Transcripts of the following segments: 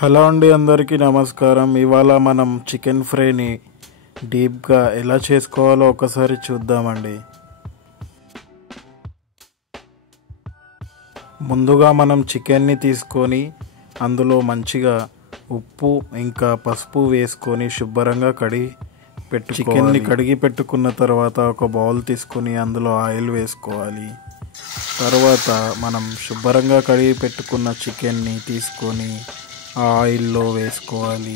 Hello అండి, అందరికీ నమస్కారం. ఇవాళ మనం చికెన్ ఫ్రైని డీప్గా ఎలా చేసుకోవాలో ఒకసారి చూద్దామండి. ముందుగా మనం చికెన్ని తీసుకొని అందులో మంచిగా ఉప్పు ఇంకా పసుపు వేసుకొని శుభ్రంగా చికెన్ని కడిగి పెట్టుకున్న తర్వాత ఒక బౌల్ తీసుకొని అందులో ఆయిల్ వేసుకోవాలి. తర్వాత మనం శుభ్రంగా కడిగి పెట్టుకున్న చికెన్ని తీసుకొని ఆ ఆయిల్లో వేసుకోవాలి.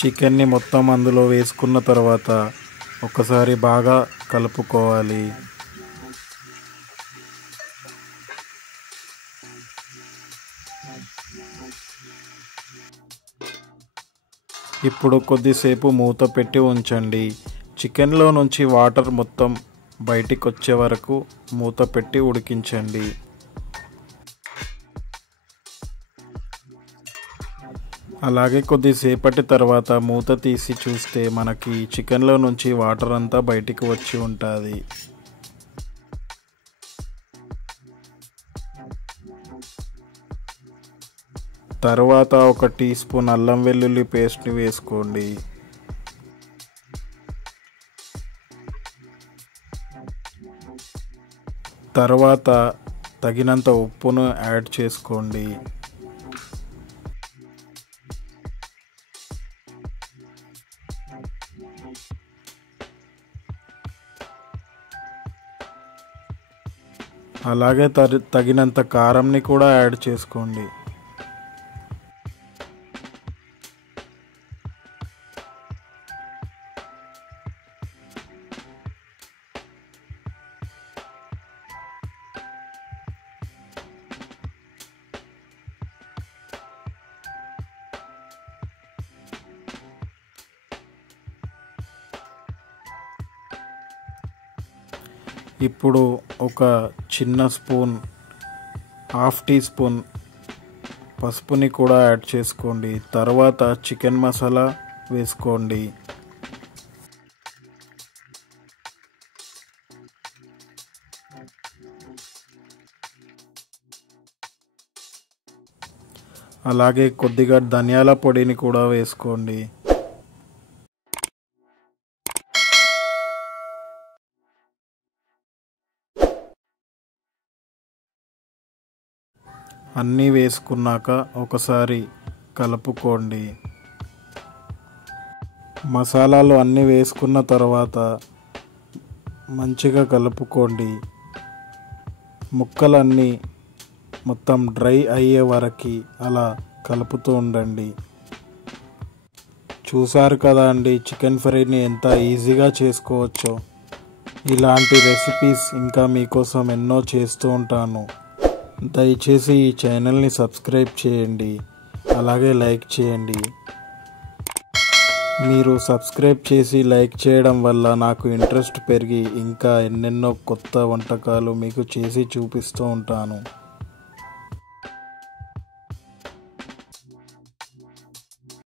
చికెన్ని మొత్తం అందులో వేసుకున్న తర్వాత ఒకసారి బాగా కలుపుకోవాలి. ఇప్పుడు కొద్దిసేపు మూత పెట్టి ఉంచండి. చికెన్లో నుంచి వాటర్ మొత్తం బయటికి వచ్చే వరకు మూత పెట్టి ఉడికించండి. అలాగే కొద్దిసేపటి తర్వాత మూత తీసి చూస్తే మనకి చికెన్లో నుంచి వాటర్ అంతా బయటికి వచ్చి ఉంటుంది. తర్వాత ఒక టీ స్పూన్ అల్లం వెల్లుల్లి పేస్ట్ని వేసుకోండి. తర్వాత తగినంత ఉప్పును యాడ్ చేసుకోండి. అలాగే తగినంత కారంని కూడా యాడ్ చేసుకోండి. ఇప్పుడు ఒక చిన్న స్పూన్, హాఫ్ టీ స్పూన్ పసుపుని కూడా యాడ్ చేసుకోండి. తర్వాత చికెన్ మసాలా వేసుకోండి. అలాగే కొద్దిగా ధనియాల పొడిని కూడా వేసుకోండి. అన్నీ వేసుకున్నాక ఒకసారి కలుపుకోండి. మసాలాలు అన్నీ వేసుకున్న తర్వాత మంచిగా కలుపుకోండి. ముక్కలన్నీ మొత్తం డ్రై అయ్యే వరకు అలా కలుపుతూ ఉండండి. చూసారు కదా అండి, చికెన్ ఫ్రైని ఎంత ఈజీగా చేసుకోవచ్చో. ఇలాంటి రెసిపీస్ ఇంకా మీకోసం ఎన్నో చేస్తూ ఉంటాను. దయచేసి ఈ ఛానల్ని సబ్స్క్రైబ్ చేయండి, అలాగే లైక్ చేయండి. మీరు సబ్స్క్రైబ్ చేసి లైక్ చేయడం వల్ల నాకు ఇంట్రెస్ట్ పెరిగి ఇంకా ఎన్నెన్నో కొత్త వంటకాలు మీకు చేసి చూపిస్తూ ఉంటాను.